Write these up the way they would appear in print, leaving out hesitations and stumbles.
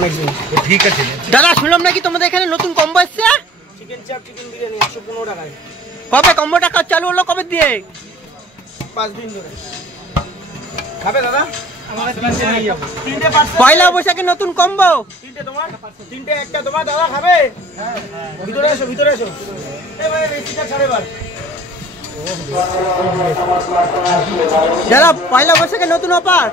অনেক ঠিক আছে দাদা, শুনলাম নাকি তোমাদের এখানে নতুন কম্বো এসছে? চিকেন চাপ চিকেন বিরিয়ানি 115 টাকায়। কবে কম্বো টাকা চালু হলো, কবে দিয়ে? 5 দিন ধরে। খাবে দাদা? পয়লা বৈশাখে নতুন কম্বো। তিনটে তোমার, তিনটে একটা তোমার। দাদা খাবে? ভিতরে এসো, ভিতরে এসো। এই ভাই রেসিটা ছাড়ে বার। দাদা, পয়লা বৈশাখে নতুন অফার।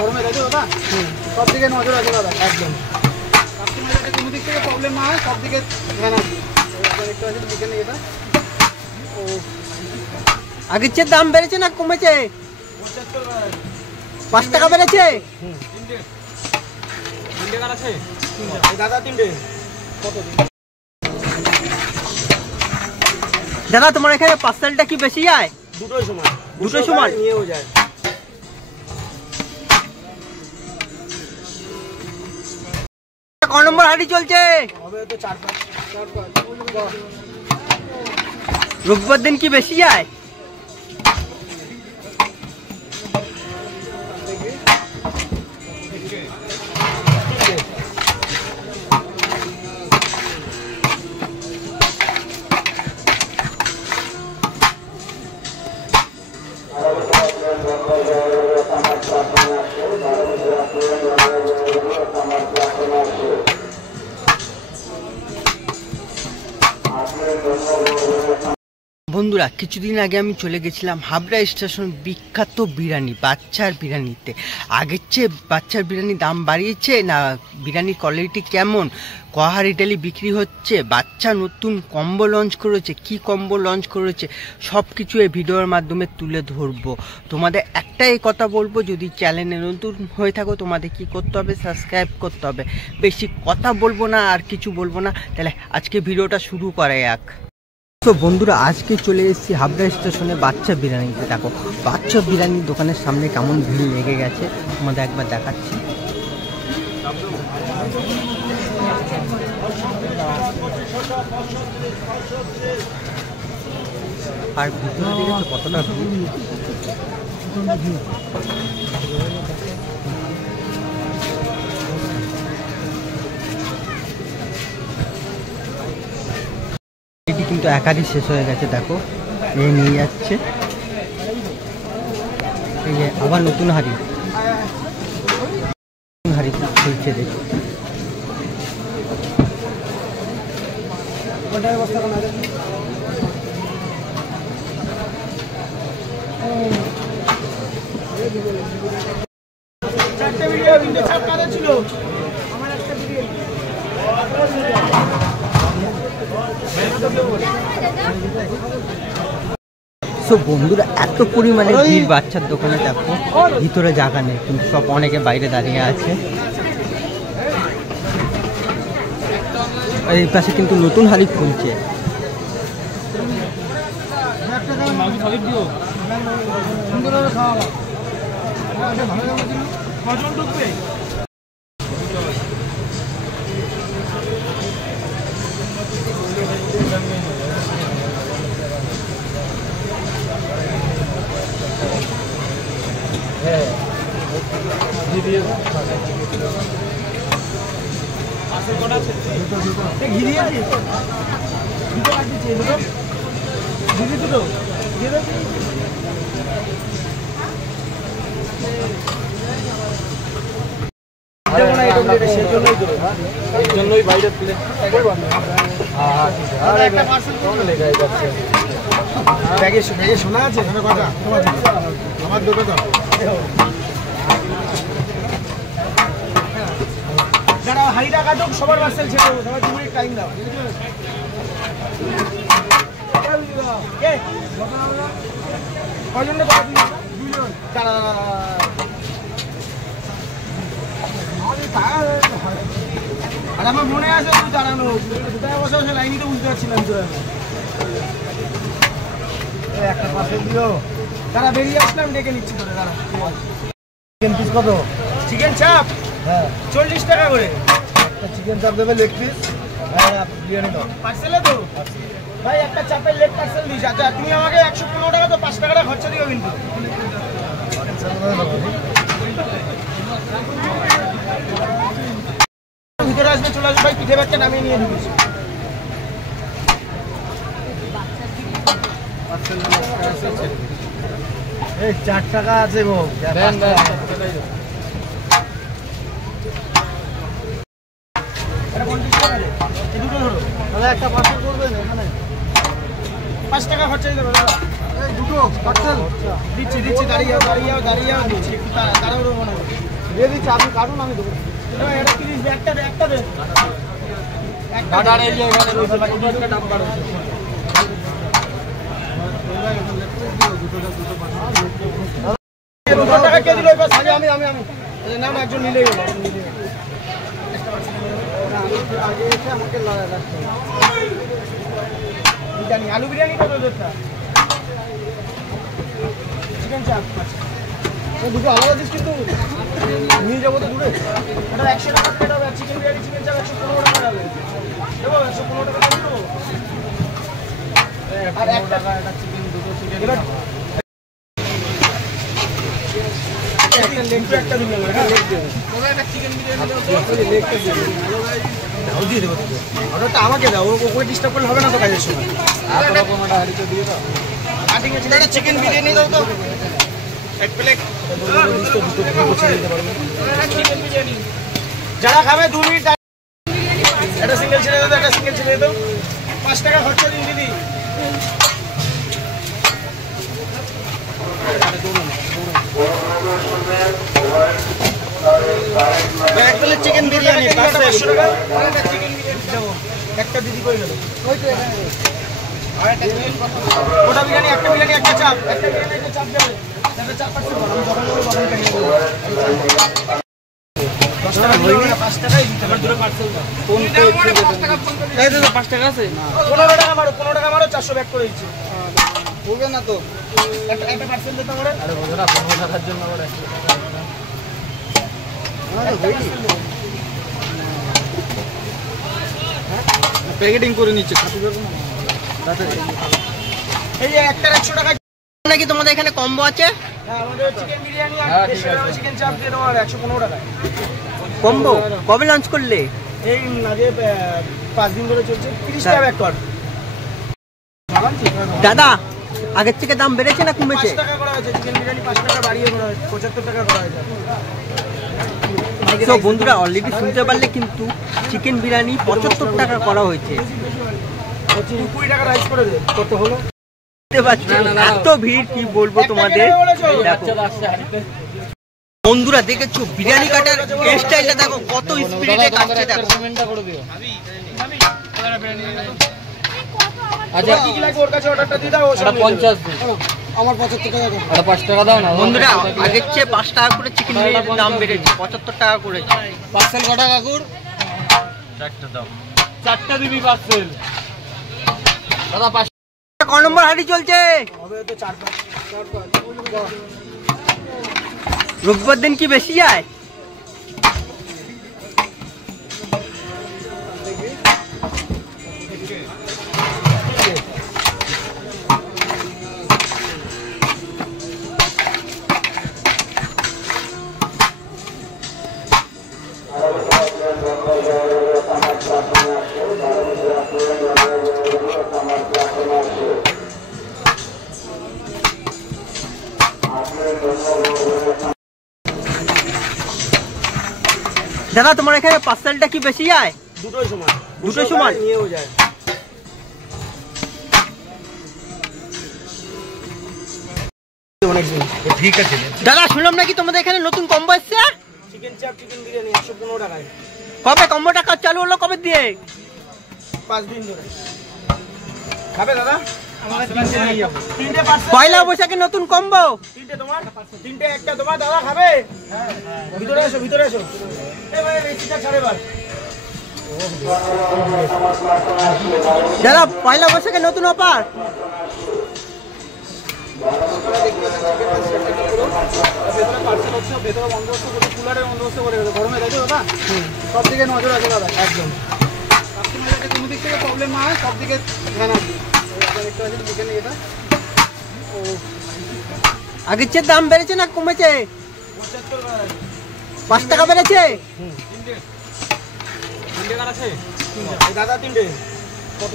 গরমে গেছে দাদা, সব দিকে নজর আছে দাদা। একদম কোনো দিক থেকে প্রবলেম না হয়, সব দিকে ধ্যান আছে। আগের চেয়ে দাম বেড়েছে না কমেছে? 5 টাকা বেড়েছে। দাদা তিনটে। দাদা, তোমার এখানে পার্সেলটা কি বেশি যায়? দুটোই সমান, দুটোই সমান নিয়েও যায়। ক নম্বর হাঁড়ি চলছে? হবে তো 4-5। রোববার দিন কি বেশি যায়? বন্ধুরা, কিছুদিন আগে আমি চলে গেছিলাম হাবড়া স্টেশন বিখ্যাত বিরিয়ানি, বাচ্চার বিরিয়ানিতে। আগের চেয়ে বাচ্চার বিরিয়ানির দাম বাড়িয়েছে না, বিরিয়ানির কোয়ালিটি কেমন, কহার ইটালি বিক্রি হচ্ছে, বাচ্চা নতুন কম্বো লঞ্চ করেছে, কি কম্বো লঞ্চ করেছে, সব কিছু এই ভিডিওর মাধ্যমে তুলে ধরবো। তোমাদের একটাই কথা বলবো, যদি চ্যানেলে নতুন হয়ে থাকো তোমাদের কি করতে হবে, সাবস্ক্রাইব করতে হবে। বেশি কথা বলবো না, আর কিছু বলবো না। তাহলে আজকে ভিডিওটা শুরু করা যাক। তো বন্ধুরা, আজকে চলে এসেছি হাবড়া স্টেশনে বাচ্চা বিরিয়ানিতে। দেখো বাচ্চা বিরিয়ানির দোকানের সামনে কেমন ভিড় লেগে গেছে, তোমাদের একবার দেখাচ্ছি। আর ভিতরে দেখেছো কতটা ভিড়। কিন্তু একারই শেষ হয়ে গেছে, দেখো এই নিয়ে যাচ্ছে। এই যে আবার নতুন হাঁড়ি খুলছে, দেখো। সো বন্ধুরা, এত পরিমাণে ভিড় বাচ্চার দোকানে, দেখো ভিতরে জায়গা নেই, কিন্তু সব অনেকে বাইরে দাঁড়িয়ে আছে। এই পাশে কিন্তু নতুন হাঁড়ি খুলছে। শোনা আছে আমার দুটো তো যারা হাইটা কাটুক সবার পার্সেল ছেড়ে দেবো, সবাই 2 মিনিট টাইম দাও। কজন? আর আমার মনে আছে তুই দাঁড়ানো কোথায় বসে বসে লাইনই তো বুঝতে পারছিলাম তো। একটা পার্সেল দিও, তারা বেরিয়ে আসলাম, ডেকে নিচ্ছি তোরে। দাঁড়া, চিকেন পিস কত? চিকেন চাপ? হ্যাঁ 40 টাকা করে। একটা চিকেন চাপ দেবে, লেগ পিস, বিরিয়ানি দাও। পার্সেলে তো ভাই একটা চাপের লেগ পার্সেল দিস। আচ্ছা তুমি আমাকে 115 টাকা তো 5 টাকাটা খরচা দিও কিন্তু। ভিতরে আসবে, চলে আসবে ভাই, পিঠে বাচ্চা নামিয়ে নিয়ে ঢুকিস। এই 4 টাকা আছে গো। একটা পার্সেল করবেন এখানে 5 টাকা খরচা দিতে পারবে। এই দুটো পার্সেল দিচ্ছি দিচ্ছি, দাঁড়িয়ে যাও দাঁড়িয়ে যাও দাঁড়িয়ে যাও, দিচ্ছি একটু তাড়াহুড়ো মনে হয় দিয়ে দিচ্ছি। আপনি কাটুন, আমি দেবো। এটা প্লিজ একটা দে, একটা দে। কাটার এরিয়া এখানে রয়েছে, বাকি একটা ডাব কাটো। দুটো টাকা কে দিল এবার? আমি আমি আমি নাম একজন নিলেই হলো। আগে এসে আমাকে বিরিয়ানি, আলু বিরিয়ানি কত দেড়টা, চিকেন চাপ দুটো আলাদা দিস কিন্তু নিয়ে যাবো তো দূরে। ওটা 100 টাকা প্লেট হবে, চিকেন বিরিয়ানি চিকেন চাপ 115 টাকা যাবে। দেবো 115 টাকা দেবো। আর একটা চিকেন, দুটো চিকেন, একটা দিন দিয়ে দেবো। অর্ডারটা আমাকে দাও, ওকে ডিস্টার্ব করলে হবে না তো কাজের সময়। চিকেন বিরিয়ানি দাও তো এক প্লেট। যারা খাবে 2 মিনিট, একটা সিঙ্গেল ছেড়ে দাও, একটা সিঙ্গেল ছেড়ে দাও। 5 টাকা খরচা দিন দিদি। এক প্লেট চিকেন বিরিয়ানি 500 টাকা। একটা দিদি করে গেল ওটা বিরিয়ানি, একটা বিরিয়ানি একটা চাপ, একটা বিরিয়ানি একটা চাপ দেবে। একটা চাপ পাচ্ছি বড় যখন বড় তখন কেন 10 টাকা হই না, 5 টাকাই দিতে পার। দুটো পার্সেল দাও। কোন পে 5 টাকা ফোন করে এই তো 5 টাকা আছে। 15 টাকা মারো, 15 টাকা মারো, 400 ব্যাক করে দিচ্ছি। হবে না তো একটা পার্সেল দিতে পারে। আরে বোঝো না 15 টাকার জন্য আবার 100 টাকা প্যাকেটিং করে নিচ্ছে, খাতে দেবো না রাতে। এই যে একটা 100 টাকা নাকি তোমাদের এখানে কম্বো আছে? হ্যাঁ আমাদের চিকেন বিরিয়ানি আর চিকেন চাপ দিয়ে তোমার 115 টাকা কম্বো। কবে লঞ্চ করলে? এই আগে 5 দিন ধরে চলছে। 30 টাকা ব্যাক কর। দাদা আগের থেকে দাম বেড়েছে না কমেছে? 5 টাকা করা হয়েছে, চিকেন বিরিয়ানি 5 টাকা বাড়িয়ে করা হয়েছে, 75 টাকা করা হয়েছে। তো বন্ধুরা অলরেডি শুনতে পারলে কিন্তু চিকেন বিরিয়ানি 75 টাকা করা হয়েছে। 20 টাকা রাইস করে দে। কত হলো? এত ভিড় কি বলবো তোমাদের। বন্ধুরা দেখেছো বিরিয়ানি কাটার স্টাইলটা দেখো, কত স্পিডে কাটছে দেখো। আচ্ছা কি কি লাগবে ওর কাছে অর্ডারটা দিয়ে দাও। 50 আমার 75 টাকা দাও। আরে 5 টাকা দাও না বন্ধুরা। আগের চেয়ে 5 টাকা করে চিকেন বিরিয়ানির দাম বেড়েছে, 75 টাকা করেছে। পার্সেল কটা কাকুর? 4টা দাও। 4টা দিবি পার্সেল দাদা। 5 ক নম্বর হাঁড়ি চলছে? হবে তো 4-5। রোববার দিন কি বেশি যায়? দাদা তোমার এখানে পার্সেলটা কি বেশি যায়? দুটোই সমান। দুটোই সমান নিয়েও যায়। ঠিক আছে দাদা, শুনলাম নাকি তোমাদের এখানে নতুন কম্বো এসছে? চিকেন চাপ চিকেন বিরিয়ানি 115 টাকায়। কবে কম্বো টাকা চালু হলো, কবে দিয়ে? 5 দিন ধরে। খাবে দাদা? আমাদের 3টে নিয়ে যাব। 3টে পার্সেল। পয়লা বৈশাখে নতুন কম্বো। 3টে তোমার, 3টে একটা তোমার। দাদা খাবে? হ্যাঁ ভিতরে এসো, ভিতরে এসো। এই ভাই রেসিটা ছাড়ে বার। দাদা পয়লা বৈশাখে নতুন অফার। ভেতরে পার্সেল হচ্ছে, ভেতরে বন্দোবস্ত করে, কুলারের বন্দোবস্ত করে গরমে তাই তো দাদা? সব দিকে নজর আছে দাদা। একদম কাস্টমারদের কোনো দিক থেকে প্রবলেম না হয়, সব দিকে ধ্যান রাখবে। দেখতে পাচ্ছেন চিকেন এটা ও আগের চেয়ে দাম বেড়েছে না কমেছে? 5 টাকা বেড়েছে। দাদা তিনটে কত?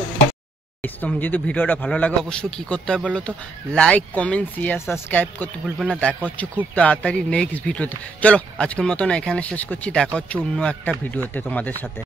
তুমি যদি ভিডিওটা ভালো লাগে অবশ্যই কি করতে হবে বলো তো, লাইক কমেন্ট শেয়ার সাবস্ক্রাইব করতে ভুলবে না। দেখা হচ্ছে খুব তাড়াতাড়ি নেক্সট ভিডিওতে। চলো আজকের মতন এখানে শেষ করছি, দেখা হচ্ছে অন্য একটা ভিডিওতে তোমাদের সাথে।